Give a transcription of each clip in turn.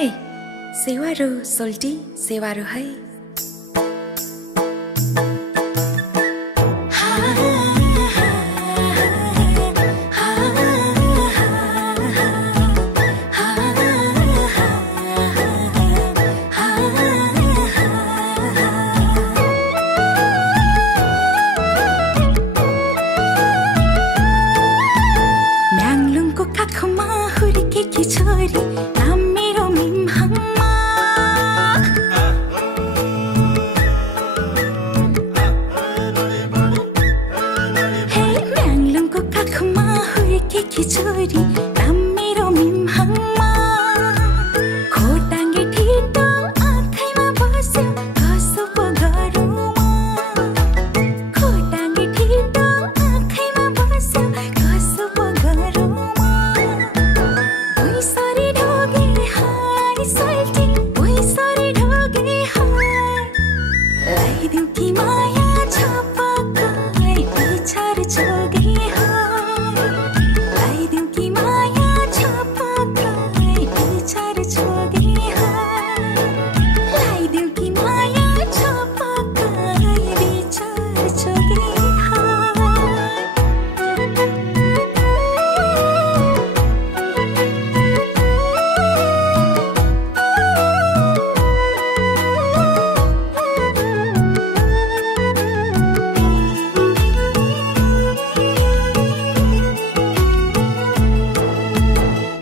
हाय सेवारो सोल्टी सेवारो है छोरी नाम मेरो मिमहम्मा हे म्याङलुङको काखमा हुर्केकी छोरी नाम मेरो मिमहम्मा खोटाङ्गे ठिटो आँखैमा बस्यो कसो पो गरौँ खोटाङ्गे ठिटो आँखैमा बस्यो कसो पो गरौँ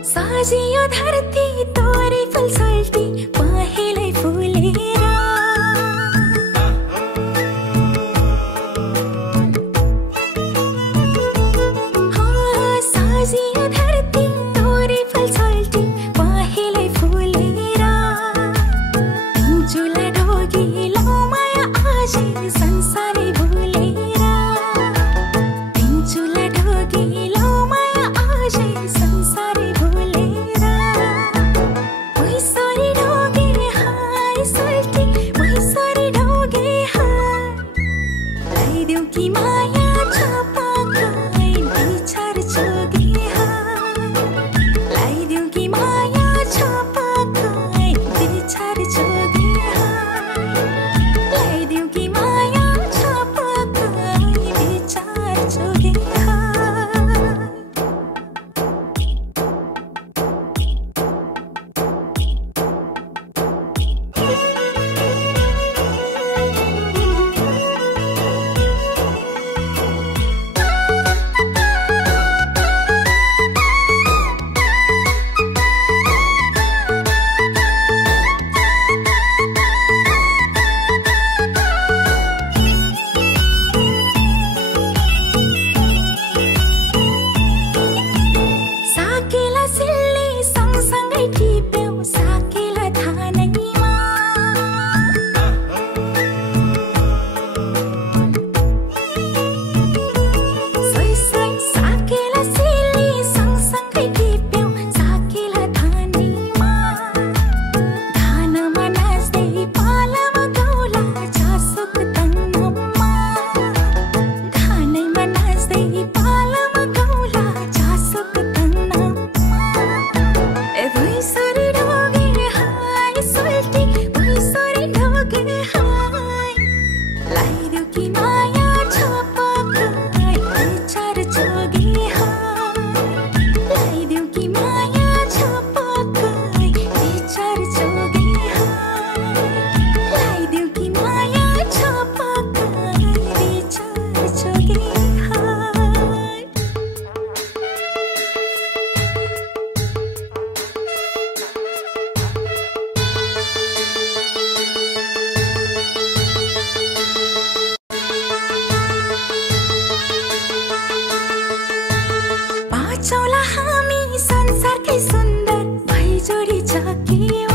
साजियो धरती तोरी फलसल्टी पहेँलै फुलेर साजियो धरती तोरी फलसल्टी पहेँलै फुलेर पिन्चुला ढोगी लौमाया आजी संसारै भुलेर पिन्चुला ढोगी लौमाया आजी संसारै चौला हामी संसारकै सुन्दर भई जोडी छ के